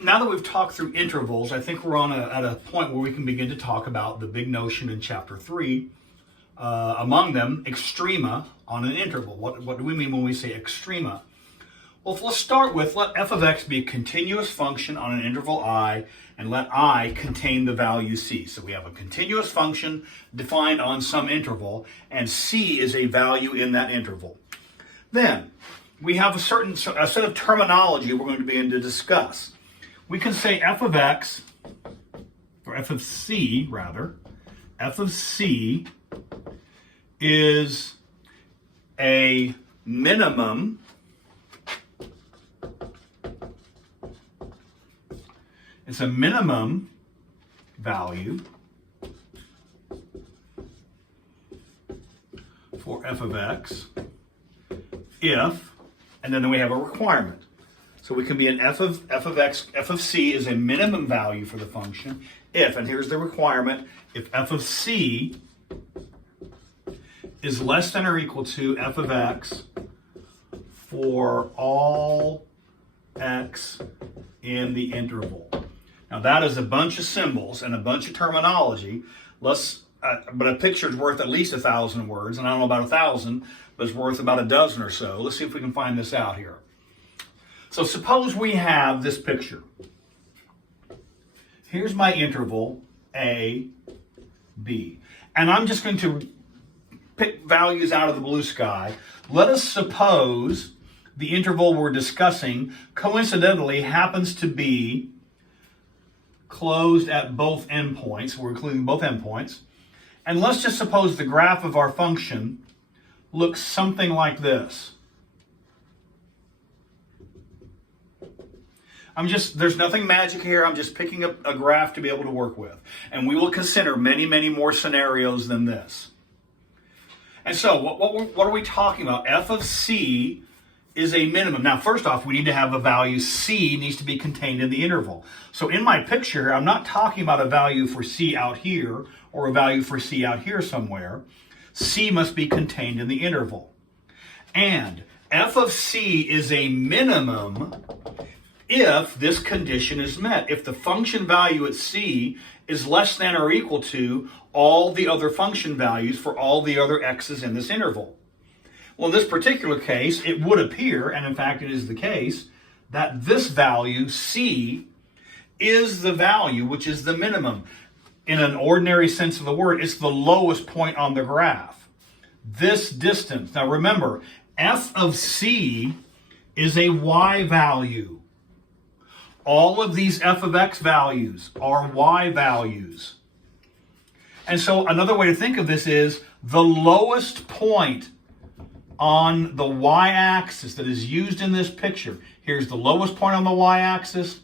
Now that we've talked through intervals, I think we're at a point where we can begin to talk about the big notion in chapter 3, among them, extrema on an interval. What do we mean when we say extrema? Well, let's start with let f of x be a continuous function on an interval I, and let I contain the value c. So we have a continuous function defined on some interval, and c is a value in that interval. Then, we have a set of terminology we're going to begin to discuss. We can say f of x, or f of c rather, f of c is a minimum value for f of x if, and then we have a requirement. So we can be an f of c is a minimum value for the function if, and here's the requirement, if f of c is less than or equal to f of x for all x in the interval. Now that is a bunch of symbols and a bunch of terminology. But a picture is worth at least 1,000 words, and I don't know about 1,000, but it's worth about a dozen or so. Let's see if we can find this out here. So suppose we have this picture. Here's my interval, A, B. And I'm just going to pick values out of the blue sky. Let us suppose the interval we're discussing coincidentally happens to be closed at both endpoints. We're including both endpoints. And let's just suppose the graph of our function looks something like this. There's nothing magic here. I'm just picking up a graph to be able to work with. And we will consider many, many more scenarios than this. And so what are we talking about? F of c is a minimum. Now, first off, we need to have a value c needs to be contained in the interval. So in my picture, I'm not talking about a value for c out here or a value for c out here somewhere. C must be contained in the interval. And f of c is a minimum if this condition is met. If the function value at c is less than or equal to all the other function values for all the other x's in this interval. Well, in this particular case, it would appear, and in fact it is the case, that this value, c, is the value which is the minimum. In an ordinary sense of the word, it's the lowest point on the graph. This distance. Now remember, f of c is a y value. All of these f of x values are y values. And so another way to think of this is the lowest point on the y-axis that is used in this picture. Here's the lowest point on the y-axis.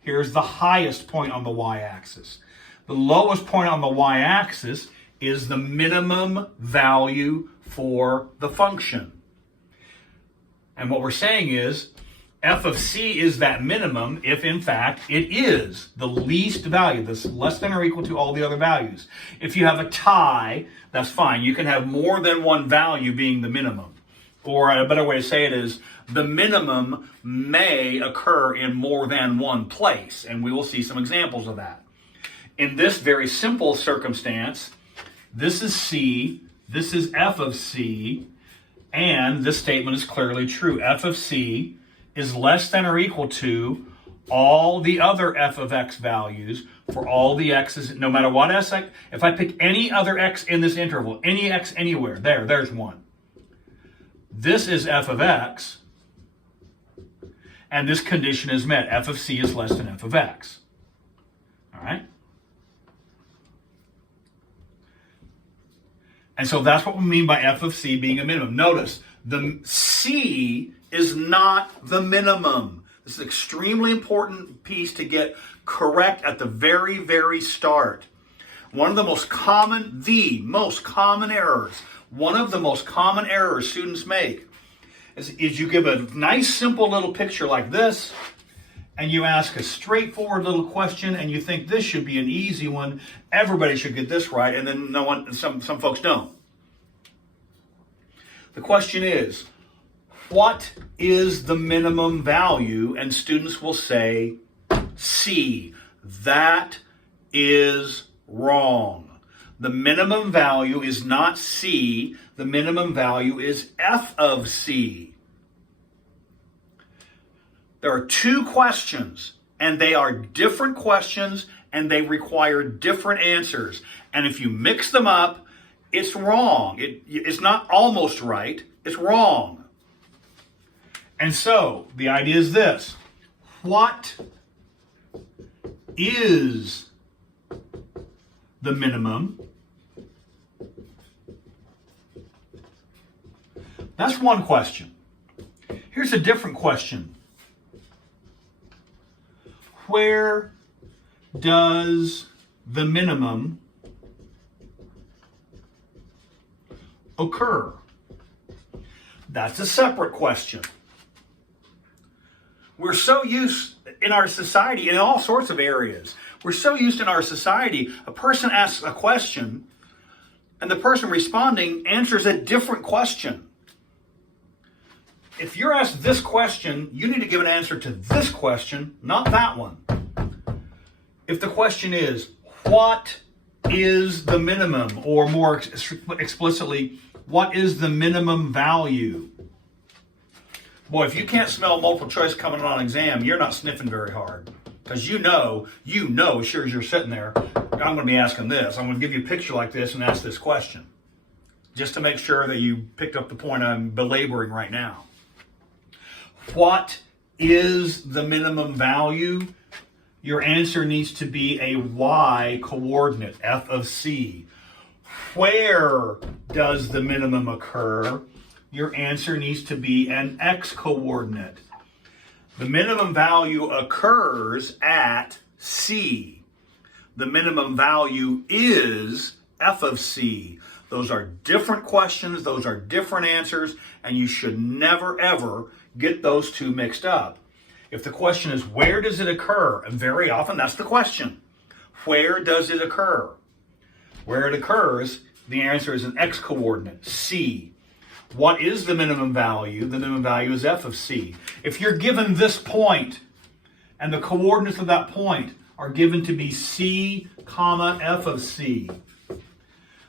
Here's the highest point on the y-axis. The lowest point on the y-axis is the minimum value for the function. And what we're saying is f of c is that minimum if, in fact, it is the least value, that's less than or equal to all the other values. If you have a tie, that's fine. You can have more than one value being the minimum. Or a better way to say it is, the minimum may occur in more than one place, and we will see some examples of that. In this very simple circumstance, this is c, this is f of c, and this statement is clearly true. F of c is less than or equal to all the other f of x values for all the x's, no matter what s. If I pick any other x in this interval, any x anywhere, there's one. This is f of x, and this condition is met. F of c is less than f of x. All right? And so that's what we mean by f of c being a minimum. Notice, the c is not the minimum. This is an extremely important piece to get correct at the very, very start. One of the most common errors students make is you give a nice, simple little picture like this, and you ask a straightforward little question, and you think this should be an easy one. Everybody should get this right, and then some folks don't. The question is, what is the minimum value? And students will say C. That is wrong. The minimum value is not C. The minimum value is f of C. There are two questions, and they are different questions, and they require different answers. And if you mix them up, it's wrong. It's not almost right. It's wrong. And so the idea is this. What is the minimum? That's one question. Here's a different question. Where does the minimum occur? That's a separate question. We're so used in our society, in all sorts of areas, we're so used in our society, a person asks a question, and the person responding answers a different question. If you're asked this question, you need to give an answer to this question, not that one. If the question is, what is the minimum? Or more explicitly, what is the minimum value? Boy, if you can't smell multiple choice coming on an exam, you're not sniffing very hard. Because you know, as sure as you're sitting there, I'm going to be asking this. I'm going to give you a picture like this and ask this question. Just to make sure that you picked up the point I'm belaboring right now. What is the minimum value? Your answer needs to be a y coordinate, f of c. Where does the minimum occur? Your answer needs to be an x coordinate. The minimum value occurs at c. The minimum value is f of c. Those are different questions, those are different answers, and you should never ever get those two mixed up. If the question is, where does it occur? And very often that's the question. Where does it occur? Where it occurs, the answer is an x coordinate, c. What is the minimum value? The minimum value is f of c. If you're given this point, and the coordinates of that point are given to be c, comma, f of c.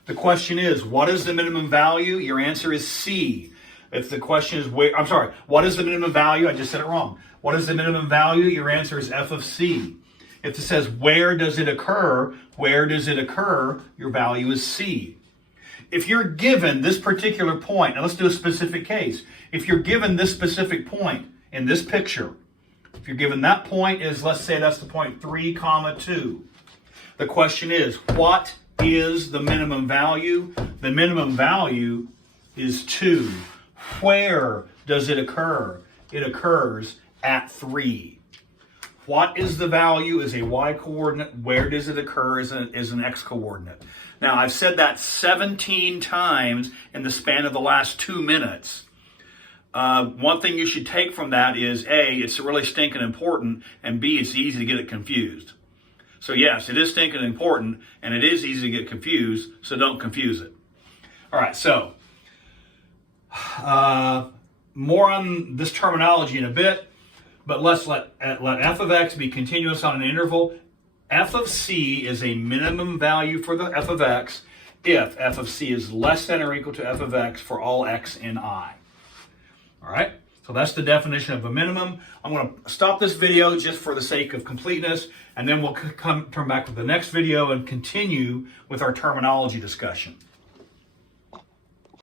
The question is, what is the minimum value? Your answer is c. If the question is, what is the minimum value? I just said it wrong. What is the minimum value? Your answer is f of c. If it says, where does it occur? Where does it occur? Your value is c. If you're given this particular point, and let's do a specific case. If you're given this specific point in this picture, if you're given that point is, let's say that's the point 3, 2. The question is, what is the minimum value? The minimum value is 2. Where does it occur? It occurs at 3. What is the value is a y coordinate. Where does it occur is an x coordinate. Now, I've said that 17 times in the span of the last 2 minutes. One thing you should take from that is, A, it's really stinking important, and B, it's easy to get it confused. So yes, it is stinking important, and it is easy to get confused, so don't confuse it. All right, so more on this terminology in a bit, but let's let f of x be continuous on an interval. F of c is a minimum value for the f of x if f of c is less than or equal to f of x for all x in I. All right, so that's the definition of a minimum. I'm going to stop this video just for the sake of completeness, and then we'll turn back with the next video and continue with our terminology discussion.